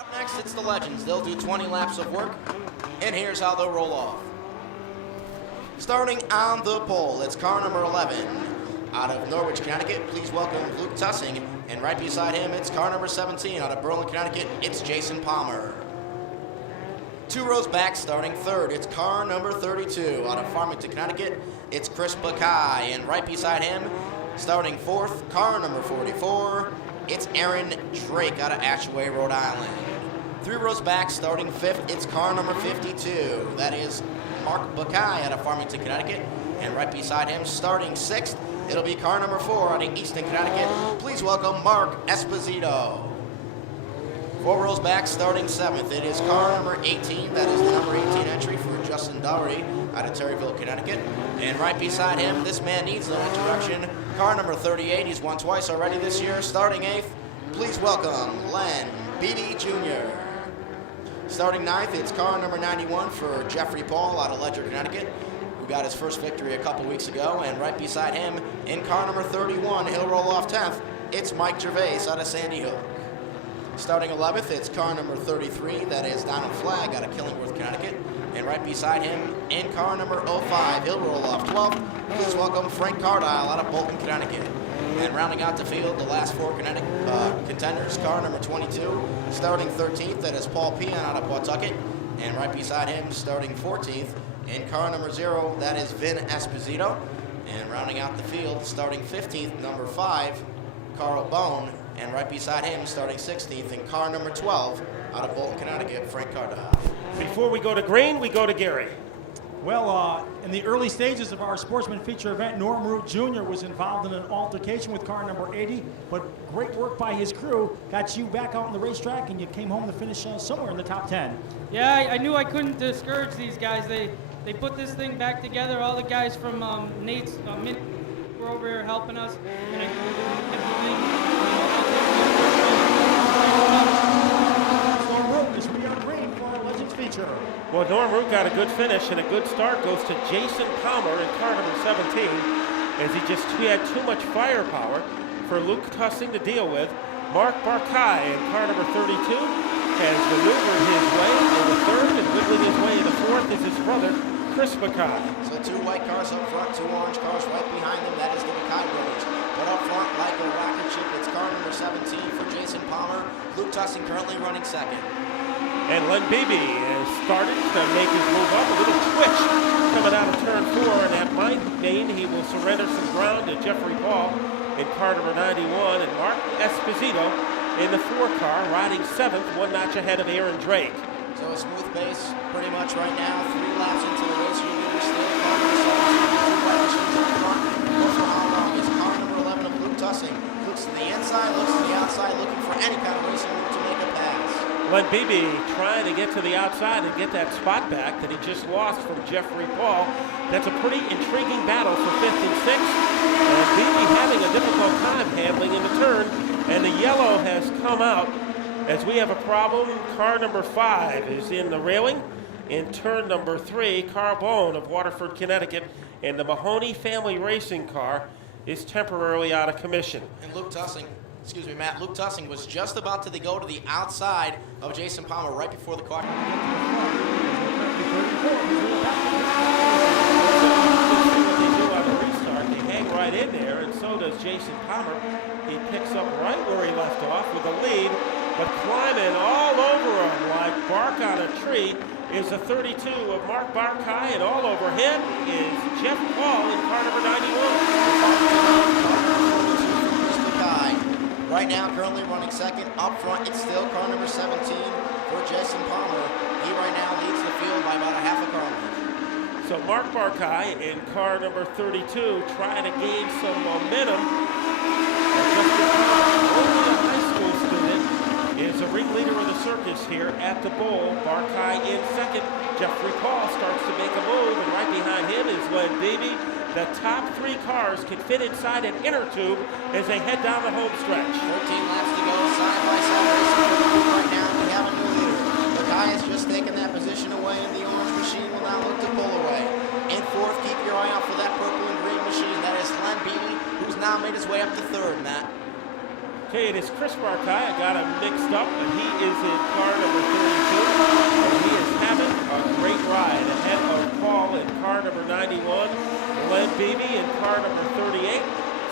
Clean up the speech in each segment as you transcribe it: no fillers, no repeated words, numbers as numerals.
Up next, it's the Legends. They'll do 20 laps of work, and here's how they'll roll off. Starting on the pole, it's car number 11. Out of Norwich, Connecticut, please welcome Luke Tussing. And right beside him, it's car number 17. Out of Berlin, Connecticut, it's Jason Palmer. 2 rows back, starting third, it's car number 32. Out of Farmington, Connecticut, it's Chris Buckeye. And right beside him, starting fourth, car number 44, it's Aaron Drake out of Ashaway, Rhode Island. 3 rows back, starting fifth, it's car number 52. That is Mark Buckeye out of Farmington, Connecticut. And right beside him, starting sixth, it'll be car number 4 out of Easton, Connecticut. Please welcome Mark Esposito. 4 rows back, starting seventh, it is car number 18. That is the number 18 entry for Justin Dougherty out of Terryville, Connecticut. And right beside him, this man needs no introduction, car number 38. He's won twice already this year. Starting eighth, please welcome Len Beatty Jr. Starting ninth, it's car number 91 for Jeffrey Paul out of Ledger, Connecticut, who got his first victory a couple weeks ago. And right beside him, in car number 31, he'll roll off 10th, it's Mike Gervais out of Sandy Hook. Starting 11th, it's car number 33, that is Donald Flagg out of Killingworth, Connecticut. And right beside him, in car number 05, he'll roll off 12th. Please welcome Frank Cardile out of Bolton, Connecticut. And rounding out the field, the last 4 contenders, car number 22, starting 13th, that is Paul Peon out of Pawtucket. And right beside him, starting 14th, in car number 0, that is Vin Esposito. And rounding out the field, starting 15th, number 5, Carl Bone. And right beside him, starting 16th, in car number 12, out of Bolton, Connecticut, Frank Cardile. Before we go to Green, we go to Gary. Well, in the early stages of our sportsman feature event, Norm Root Jr. was involved in an altercation with car number 80, but great work by his crew got you back out on the racetrack, and you came home to finish somewhere in the top 10. Yeah, I knew I couldn't discourage these guys. They put this thing back together. All the guys from Nate's Mint were over here helping us. Norm Root is we are Green for our Legends feature. Well, Norm Root got a good finish, and a good start goes to Jason Palmer in car number 17, as he had too much firepower for Luke Tussing to deal with. Mark Barkai in car number 32 has maneuvered his way into third, and wiggling his way into fourth is his brother, Chris Buckeye. So 2 white cars up front, 2 orange cars right behind them. That is the Buckeye brothers. But up front, like a rocket ship, it's car number 17 for Jason Palmer. Luke Tussing currently running second. And Len Beebe has started to make his move up. A little twitch coming out of turn 4, and at main he will surrender some ground to Jeffrey Paul in car number 91, and Mark Esposito in the 4 car, riding 7th, 1 notch ahead of Aaron Drake. So a smooth pace pretty much right now. 3 laps into the race, you're still car number 17, 2 white machines up front. But for how long is car number 11 of Luke Tussing? Looks to the inside, looks to the outside, looking for any kind of racing route to make a pass. Len Beebe trying to get to the outside and get that spot back that he just lost from Jeffrey Paul. That's a pretty intriguing battle for 5th and 6th. And Beebe having a difficult time handling in the turn, and the yellow has come out as we have a problem. Car number 5 is in the railing. In turn number 3, Carl Bone of Waterford, Connecticut, and the Mahoney family racing car is temporarily out of commission. And Luke Tussing, excuse me, Matt, Luke Tussing was just about to go to the outside of Jason Palmer right before the car. They hang right in there, and so does Jason Palmer. He picks up right where he left off with the lead, but climbing all over him like bark on a tree is the 32 of Mark Barkai, and all over him is Jeff Paul in car number 91. Right now, currently running second. Up front, it's still car number 17 for Jason Palmer. He right now leads the field by about a half a car length. So Mark Barkai in car number 32 trying to gain some momentum. Only a high school student is a ringleader of the circus here at the bowl. Barkai in second. Jeffrey Paul starts to make a move, and right behind him is Len Beebe. The top 3 cars can fit inside an inner tube as they head down the home stretch. 13 laps to go, side by side racing right now. We have a new leader. The guy has just taken that position away, and the orange machine will now look to pull away. In fourth, keep your eye out for that purple and green machine. That is Len Beebe, who's now made his way up to third, Matt. Okay, it is Chris Markey. I got him mixed up, but he is in car number 32. And he is having a great ride ahead of Paul in car number 91, Len Beebe in car number 38.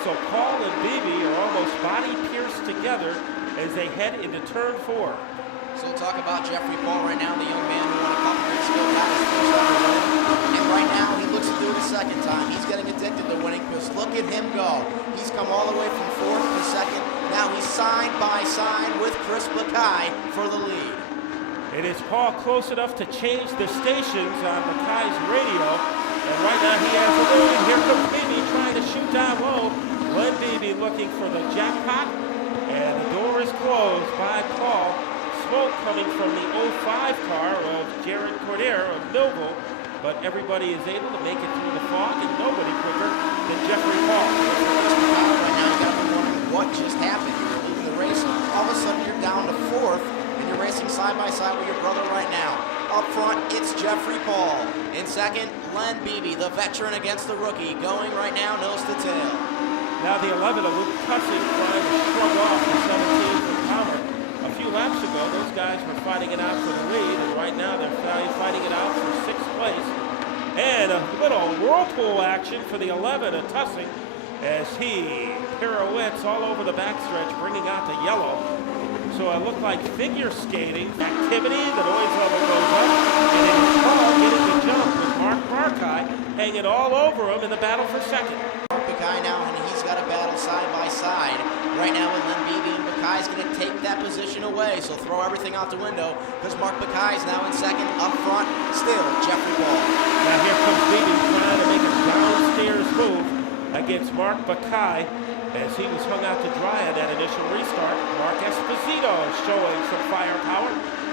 So Paul and Beebe are almost body pierced together as they head into turn 4. So we'll talk about Jeffrey Paul right now, the young man who won a couple weeks ago, got his first ever win. And right now he looks to do it a second time. He's getting addicted to winning because look at him go. He's come all the way from 4th to 2nd. Now he's side by side with Chris Mackay for the lead. It is Paul close enough to change the stations on Mackay's radio. And right now he has the lead. And here comes Beebe trying to shoot down low. Len Beebe looking for the jackpot. And the door is closed by Paul. Smoke coming from the 05 car of Jared Cordair of Millville, but everybody is able to make it through the fog, and nobody quicker than Jeffrey Paul. Right now you got to be wondering what just happened. You're leading the race, all of a sudden you're down to 4th, and you're racing side by side with your brother right now. Up front, it's Jeffrey Paul. In 2nd, Len Beebe, the veteran against the rookie, going right now nose to tail. Now the 11 of Luke Cussing trying to shrug off the 17 from Palmer. A few laps ago, those guys were fighting it out for the lead, and right now they're fighting it out for 6th place. And a little whirlpool action for the 11 of Tussing as he pirouettes all over the backstretch, bringing out the yellow. So it looked like figure skating activity. The noise level goes up, and it is Paul getting the jump with Mark Markey hanging all over him in the battle for 2nd. Mark Mackay now, and he's got a battle side by side. Right now with Len Beebe, and Mackay's going to take that position away, so throw everything out the window because Mark Mackay's now in 2nd. Up front, still Jeffrey Paul. Now here comes Beebe trying to make a downstairs move against Mark Mackay as he was hung out to dry on that initial restart. Mark Esposito showing some firepower,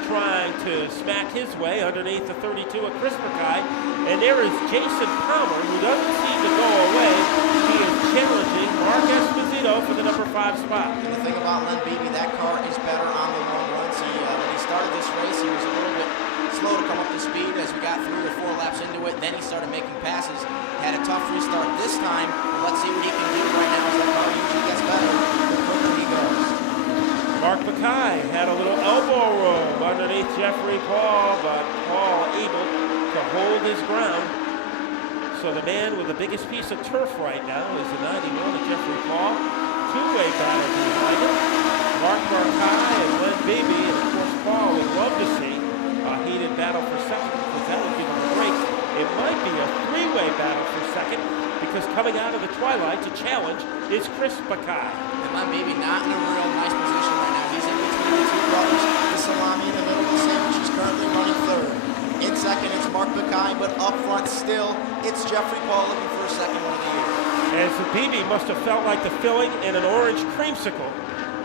trying to smack his way underneath the 32 of Chris Mackay. And there is Jason Palmer, who doesn't seem to go away. He is challenging Mark Esposito for the number 5 spot. And the thing about Len Beebe, that car is better on the long runs. When he started this race, he was a little bit slow to come up to speed as we got 3 or 4 laps into it. Then he started making passes. Had a tough restart this time. Let's see what he can do right now as that car usually gets better the quicker he goes. Mark Mackay had a little elbow roll underneath Jeffrey Paul, but Paul able to hold his ground. So the man with the biggest piece of turf right now is the 91 of Jeffrey Paul. Two-way battle behind him. Mark Mackay and Len Beebe, and of course Paul would love to see a heated battle for 2nd because that would give him a break. It might be a 3-way battle for 2nd because coming out of the twilight to challenge is Chris Mackay. And Len Beebe not in a real nice position right now. He's in between the 2 brothers. The salami in the middle of the sandwich is currently running 3rd. In 2nd, it's Mark Mackay, but up front still, it's Jeffrey Paul looking for a 2nd win of the year. As Beebe must have felt like the filling in an orange creamsicle.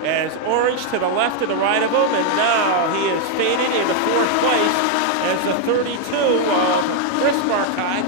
As orange to the left and the right of him, and now he is faded into 4th place as the 32 of Chris Mackay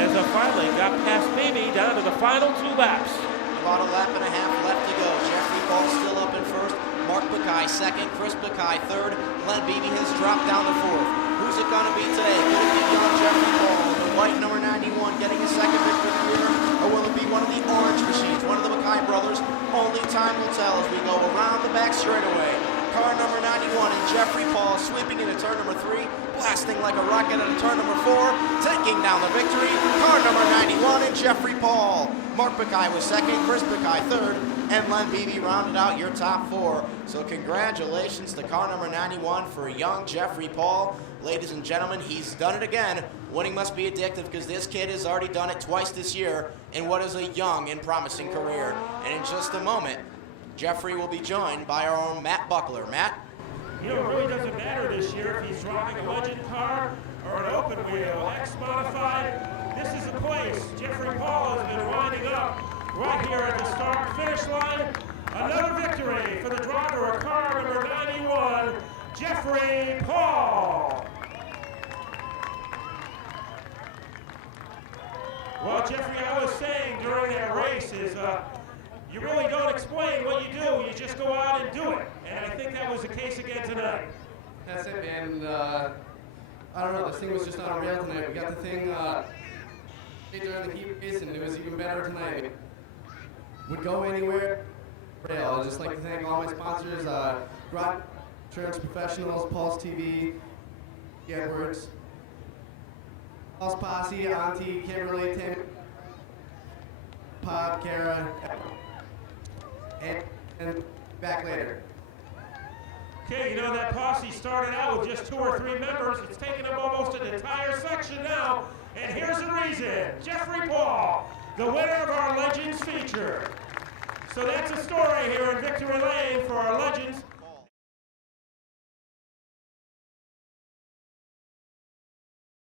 has finally got past Beebe down to the final 2 laps. About a lap and a half left to go. Jeffrey Paul still up in 1st. Mark Mackay 2nd. Chris Mackay 3rd. Len Beebe has dropped down to 4th. Who's it going to be today? Could it be young Jeffrey Paul, the white number 91, getting his 2nd victory of the year? Or will it be one of the orange machines, one of the Mackay brothers? Only time will tell as we go around the back straightaway. Car number 91 and Jeffrey Paul sweeping into turn number 3, blasting like a rocket into turn number 4, taking down the victory. Car number 91 and Jeffrey Paul. Mark Mackay was 2nd, Chris Mackay 3rd, and Len Beebe rounded out your top 4. So congratulations to car number 91 for young Jeffrey Paul. Ladies and gentlemen, he's done it again. Winning must be addictive because this kid has already done it twice this year in what is a young and promising career. And in just a moment, Jeffrey will be joined by our own Matt Buckler. Matt? You know, it really doesn't matter this year if he's driving a legend car or an open wheel, X-modified. This is the place Jeffrey Paul has been winding up right here at the start-finish line. Another victory for the driver of car number 91, Jeffrey Paul. Well, Jeffrey, I was saying during that race is you really don't explain what you do. You just go out and do it. And I think that was the case again tonight. That's it, man. I don't know, this thing was just on a rail tonight. We got the thing during the heat race, and it was even better tonight. Would go anywhere. Rail. I'd just like to thank all my sponsors, Grot Insurance Professionals, Pulse TV, Edwards, Pulse Posse, Auntie, Kimberly, Tim, Pop, Kara, and back later. Okay, you know that posse started out with just 2 or 3 members. It's taken up almost an entire section now. And here's the reason. Jeffrey Paul, the winner of our Legends feature. So that's a story here in Victory Lane for our Legends.